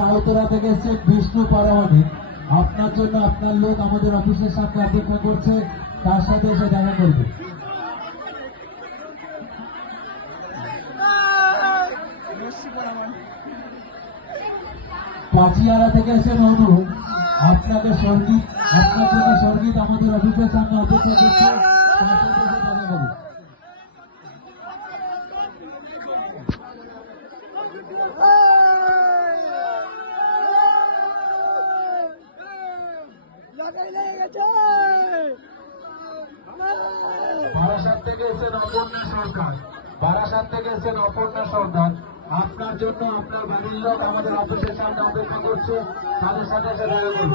রাউতরা থেকে এসেছেন বিষ্ণু পারামানিক। আপনার জন্য আপনার লোক আমাদের অফিসের সামনে অপেক্ষা করছে, তার সাথে এসে দেখা করবে। পাচিয়ারা থেকে এসে অনু, আপনাকে সঙ্গীত, আপনার জন্য সঙ্গীত আমাদের অফিসের সামনে অপেক্ষা করছে, তার সাথে এসে দেখা করবে। বারাসাত থেকে এসেছেন অপর্ণা সরকার, বারাসাত থেকে এসেছেন অপর্ণা সরকার। আপনার জন্য আপনার বাড়ির লোক আমাদের অফিসের সামনে অপেক্ষা করছে, তাদের সাথে এসে দেখা করুন।